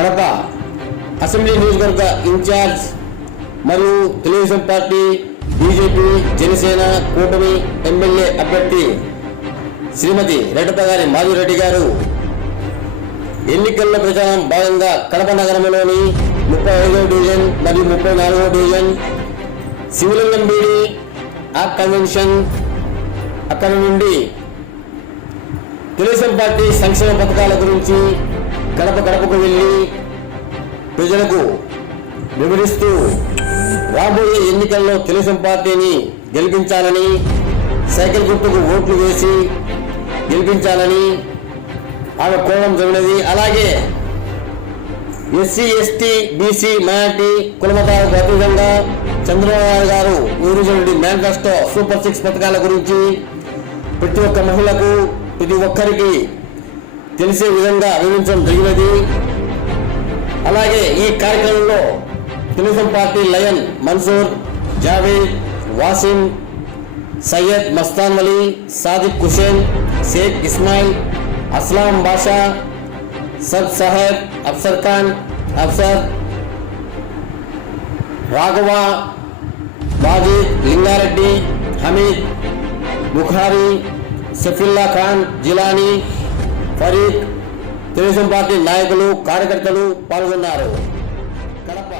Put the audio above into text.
Assembly నియోజకవర్గ incharge మరియు Telugu Desam party BJP Janasena కూటమి ఎమ్మెల్యే అభ్యర్థి శ్రీమతి రెడ్డపగారి మాధురెడ్డి గారు. ఎన్నికల్లో ప్రచారం భాగంగా కడప నగరంలోని ముప్పై ఐదవ డివిజన్ మరియు ముప్పై నాలుగవ డివిజన్ శివలింగంబీడి ఆ కన్వెన్షన్ అక్కడ నుండి తెలుగుదేశం పార్టీ సంక్షేమ పథకాల గురించి గడప గడపకు వెళ్ళి ప్రజలకు వివరిస్తూ రాబోయే ఎన్నికల్లో తెలుగుదేశం పార్టీని గెలిపించాలని సైకిల్ గుర్తుకు ఓట్లు వేసి గెలిపించాలని ఆమె కోణం జరిగినది. అలాగే ఎస్సీ ఎస్టీ బీసీ మైనార్టీ కులమతాలకు అతీతంగా చంద్రబాబు గారు ఊరుజనుడి మేనిఫెస్టో సూపర్ సిక్స్ పథకాల గురించి ప్రతి ఒక్క మహిళకు ప్రతి ఒక్కరికి తెలిసే విధంగా వివరించడం జరిగినది అలాగే ఈ కార్యక్రమంలో Telugu Desam party lion Mansoor Javed Wasim Syed Mastan Ali Sadiq Hussain Sheikh Ismail Aslam Basha సద్ Saheb Afsar Khan Afsar Raghava Wajid Lingareddy Hameed Bukhari సఫిల్లా Khan Jilani Farid Telugu Desam party నాయకులు కార్యకర్తలు పాల్గొన్నారు. కడప.